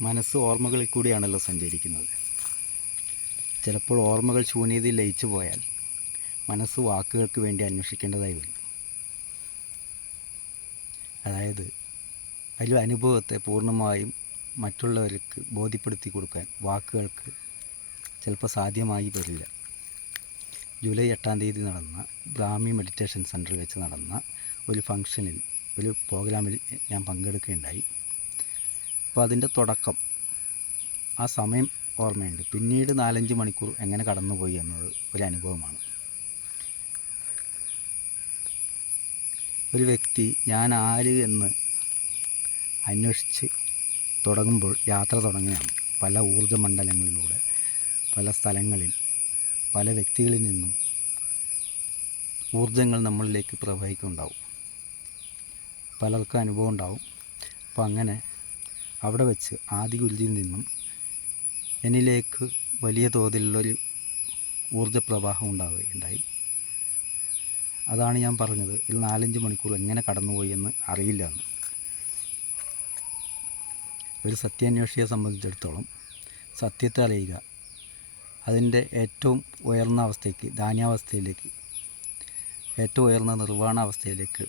മനസ്സ് ഓർമ്മകളിൽ കൂടിയാണല്ലോ സഞ്ചരിക്കുന്നത്. ചിലപ്പോൾ ഓർമ്മകൾ ശൂന്യതയിൽ ലയിച്ചു പോയാൽ മനസ്സ് വാക്കുകൾക്ക് വേണ്ടി അന്വേഷിക്കേണ്ടതായി വരും. അതായത് അതിൽ അനുഭവത്തെ പൂർണമായും മറ്റുള്ളവർക്ക് ബോധ്യപ്പെടുത്തി കൊടുക്കാൻ വാക്കുകൾക്ക് ചിലപ്പോൾ സാധ്യമായി വരില്ല. ജൂലൈ എട്ടാം തീയതി നടന്ന ബ്രാഹ്മി മെഡിറ്റേഷൻ സെന്ററിൽ വെച്ച് നടന്ന ഒരു ഫംഗ്ഷനിൽ ഒരു പ്രോഗ്രാമിൽ ഞാൻ പങ്കെടുക്കുകയുണ്ടായി. അപ്പോൾ അതിന്റെ തുടക്കം ആ സമയം ഓർമ്മയുണ്ട്. പിന്നീട് നാലഞ്ച് മണിക്കൂർ എങ്ങനെ കടന്നുപോയി എന്നത് ഒരു അനുഭവമാണ്. ഒരു വ്യക്തി ഞാൻ ആര് എന്ന് അന്വേഷിച്ച് തുടങ്ങുമ്പോൾ യാത്ര തുടങ്ങുകയാണ്. പല ഊർജ മണ്ഡലങ്ങളിലൂടെ പല സ്ഥലങ്ങളിൽ പല വ്യക്തികളിൽ നിന്നും ഊർജങ്ങൾ നമ്മളിലേക്ക് പ്രവഹിക്കുന്നുണ്ടാവും. പലർക്കും അനുഭവം ഉണ്ടാവും. അപ്പോൾ അങ്ങനെ അവിടെ വെച്ച് ആദി ഗുരുതിയിൽ നിന്നും എന്നിലേക്ക് വലിയ തോതിലുള്ളൊരു ഊർജപ്രവാഹം ഉണ്ടാവുകയുണ്ടായി. അതാണ് ഞാൻ പറഞ്ഞത്. ഒരു നാലഞ്ച് മണിക്കൂർ എങ്ങനെ കടന്നുപോയി എന്ന് അറിയില്ല. എന്ന് ഒരു സത്യാന്വേഷിയെ സംബന്ധിച്ചിടത്തോളം സത്യത്തെ അറിയുക. അതിന്റെ ഏറ്റവും ഉയർന്ന അവസ്ഥയ്ക്ക് ധാന്യാവസ്ഥയിലേക്ക് ഏറ്റവും ഉയർന്ന നിർവാണ അവസ്ഥയിലേക്ക്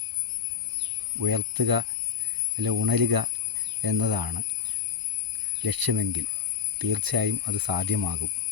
ഉയർത്തുക അല്ലെ ഉണരുക എന്നതാണ് ലക്ഷ്യമെങ്കിൽ തീർച്ചയായും അത് സാധ്യമാകും.